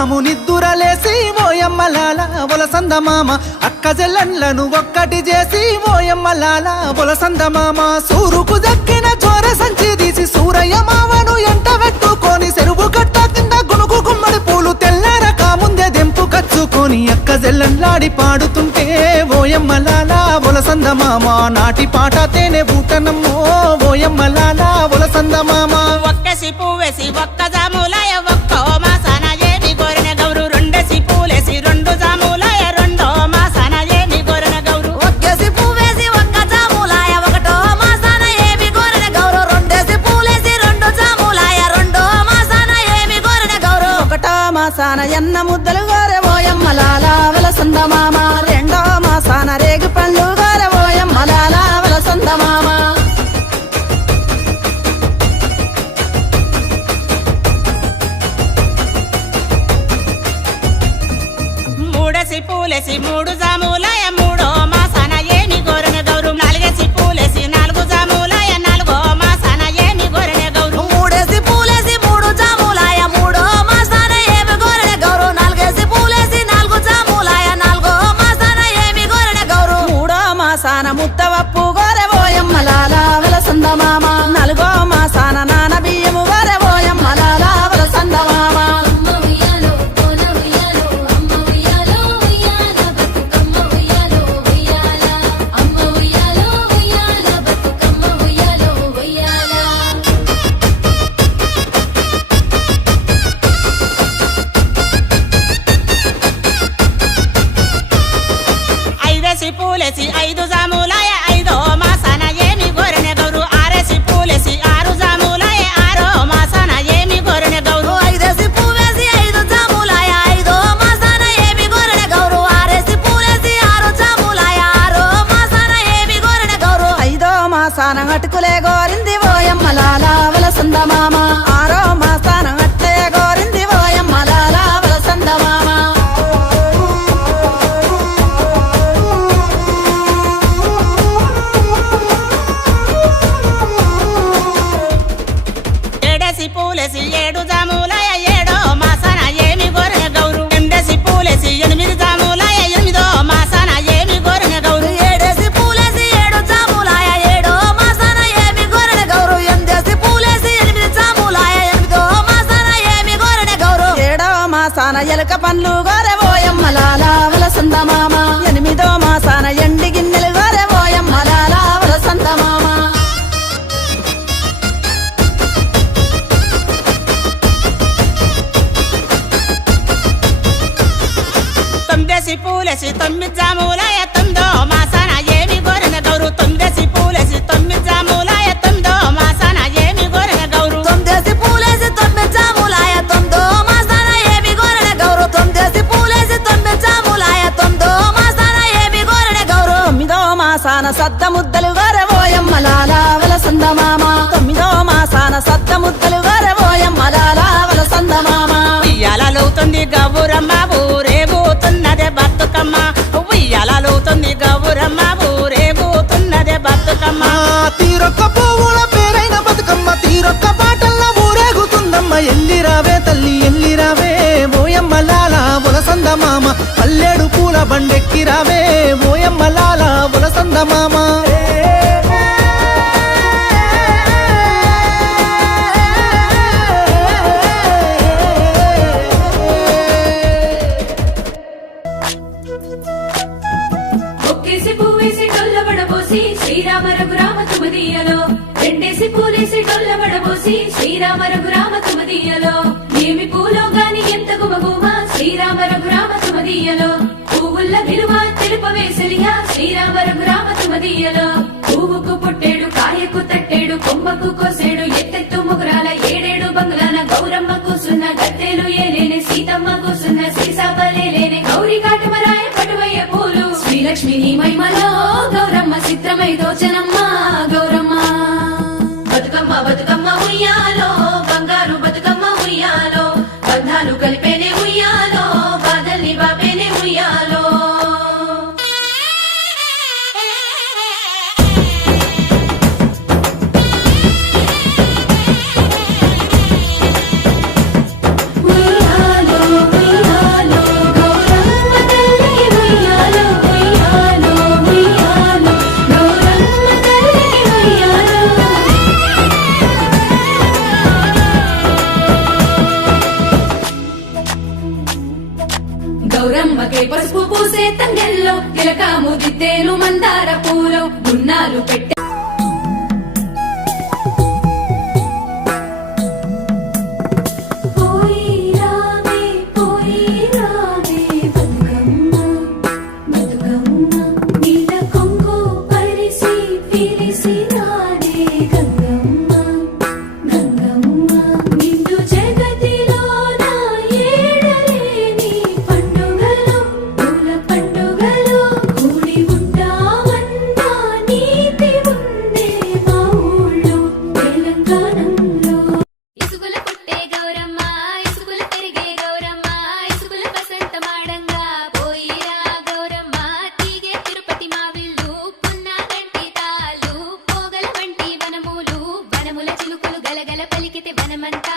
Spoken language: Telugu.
జాము నిద్దురలేసి ఓయమ్మలాల బొలసంద మామ అక్క చెల్లెళ్ళను ఒక్కటి చేసి ఓయమ్మలాల బొలసంద మామ సూరుకు దక్కిన చోర సంచి తీసి సూరయ్య మామను ఎంట పెట్టుకొని చెరువు కట్ట కింద గునుగు గుమ్మడి పూలు తెల్లారక ముందే దెంపు కచ్చుకొని అక్క చెల్లెళ్ళాడి పాడుతుంటే ఓయమ్మలాల బొలసంద మామ నాటి పాట తేనె బూటనమ్మో ఓయమ్మలాల బొలసంద మామ ఒక్కసి పువ్వేసి ఒక్క జాములాయ ఒక్క మాసాన ఏమి కోరిన గౌరు రెండేసి పూలేసి రెండు జాములాయ రెండో మాసాన ఏమి కోరిన గౌరు ఒక్కేసి పువ్వేసి ఒక్క జాములాయ ఒకటో మాసాన ఏమి కోరిన గౌరు రెండేసి పూలేసి రెండు జాములాయ రెండో మాసాన ఏమి కోరిన గౌరు ఒకటో మాసాన ఎన్న ముద్దలు గోరె ఓయమ్మలాల వలసంద మామ రెండో మాసాన రేగు పండ్లు గోరె ఓయమ్మలాల వలసంద మామ మూడేసి పూలేసి మూడు జాములాయ మూడో మాసాన ఏమి కోరిన గౌరు నాలుగేసి పూలేసి నాలుగు జాములాయ నాలుగో మాసాన ఏమి కోరిన గౌరు మూడేసి పూలేసి మూడు జాములాయ మూడో మాసాన ఏమి కోరిన గౌరు నాలుగేసి పూలేసి నాలుగు జాములాయ నాలుగో మాసాన ఏమి కోరిన గౌరు మూడో మాసాన ముత్తవప్పు గోరె ఓయమ్మలాల వలసంద మామ నాలుగో మాసాన నాన బియ్యము గోరె ఓయమ్మలాల వలసంద మామ ఐదేసి పూలేసి ఐదు జాములాయ ఐదో మాసాన ఏమి కోరిన గౌరు ఆరేసి పూలేసి ఆరు జాములాయ ఆరో మాసాన ఏమి కోరిన గౌరు ఐదేసి పువ్వేసి ఐదు జాములాయ ఐదో మాసాన ఏమి కోరిన గౌరు ఆరేసి పూలేసి ఆరు జాములాయ ఆరో మాసాన ఏమి కోరిన గౌరు ఐదో మాసాన అటుకులే గోరింది ఓయమ్మలాల వలసంద మామ ఆరో మాసాన అట్లే గోరింది ఓయమ్మలాల వలసంద మామ ఏడేసి పూలేసి ఏడు జాములాయ ఏడో మాసాన ఏమి కోరిన గౌరు ఎనిమిదేసి పూలేసి ఎనిమిది జాములాయ ఎనిమిదో మాసాన ఏమి కోరిన గౌరు ఏడేసి పూలేసి ఏడు జాములాయ ఏడో మాసాన ఏమి కోరిన గౌరు ఎనిమిదేసి పూలేసి ఎనిమిది జాములాయ ఎనిమిదో మాసాన ఏమి కోరిన గౌరు ఏడో మాసాన ఎలక పండ్లు గోరె ఓయమ్మలాల వలసంద మామ ఎనిమిదో మాసాన ఎండి గిన్నెలు గోరె ఓయమ్మలాల వలసంద మామ తొమ్మిదేసి పూలేసి తొమ్మిది జాములాయ తొమ్మిదో మాసాన ఏమి కోరిన గౌరు తొమ్మిదేసి పూలేసి తొమ్మిది జాములాయ తొమ్మిదో మాసాన ఏమి కోరిన గౌరు తొమ్మిదేసి పూలేసి తొమ్మిది జాములాయ తొమ్మిదో మాసాన ఏమి కోరిన గౌరు తొమ్మిదేసి పూలేసి తొమ్మిది జాములాయ తొమ్మిదో మాసాన ఏమి కోరిన గౌరు తొమ్మిదో మాసాన సద్ద ముద్దలు గోరె ఓయమ్మలాల వలసంద మామ తొమ్మిదో మాసాన సద్ద ముద్దలు గోరె ఓయమ్మలాల వలసంద మామ ఉయ్యాలవుతుంది గౌరమ్మ ఊరేగుతున్నదే బతుకమ్మ ఉయ్యాలవుతుంది గౌరమ్మ ఊరేగుతున్నదే బతుకమ్మ తీరొక్క పువ్వుల పేరైన బతుకమ్మ తీరొక్క పాటల్ల ఊరేగుతుందమ్మ ఎల్లిరావే తల్లి ఎల్లిరావే ఓయమ్మలాల బొలసంద మామ పల్లెడు పూల బండెక్కిరావే ఓయమ్మలాల బొలసంద మామ ఒక్కేసి పువ్వేసి డొల్లబడబోసి శ్రీరామ రఘురామ తుమదీయలో రెండేసి పూలేసి డొల్లబడబోసి శ్రీరామ రఘురామ తుమదీయలో ఏమి పూలో గాని ఎంత గుమగుమ శ్రీరామ రఘురామ తుమదీయలో పువ్వుల్ల విలువ తెలుపవేసలిగా శ్రీరామ రఘురామ తుమదీయలో పువ్వుకు పుట్టేడు కాయకు తట్టేడు కొమ్మకు కోసేడు ఎత్తెత్తు ముగురాల ఏడేడు బంగ్లాల గౌరమ్మ కూసున్న గత్తెలు ఏలేనే సీతమ్మ కూసున్న సీసాపలేలేనే గౌరీ కాటమరాయ పటువయ్య పూలు శ్రీలక్ష్మి నీ మహిమలో గౌరమ్మ చిత్రమై దోచనమ్మ గౌరమ్మ బతుకమ్మ బతుకమ్మ ఉయ్యాలో బంగారు బతుకమ్మ ఉయ్యాలో బంధాలు కలిపేనే ఉయ్యాలో బాధల్ని బాపేనే ఉయ్యాలో ఉయ్యాలో తంగెల్లో గిలక ముదితేను మందార పూలో గున్నాలు పెట్టే పోయి రావే బతుకమ్మ బతుకమ్మ నీల కొంగు పరిసి పిలిసి రాదే గంగమ్మ గంగమ్మ నిండు జగతిలోన ఏడలేని పండుగలు పూల పండుగలు కూడి ఉంటామన్నా నీతి ఉందే మా ఊళ్ళో తెలంగాణంలో ఇసుగుల పుట్టే గౌరమ్మ ఇసుగుల పెరిగే గౌరమ్మ ఇసుగుల వసంత మాడంగా పోయిరా గౌరమ్మ తీగే తిరుపతి మావిళ్ళు పున్నా గంటి తాళ్ళు పోగల వంటి వనములు వనముల చిలుకలు గలగల పలికితే వనమంతా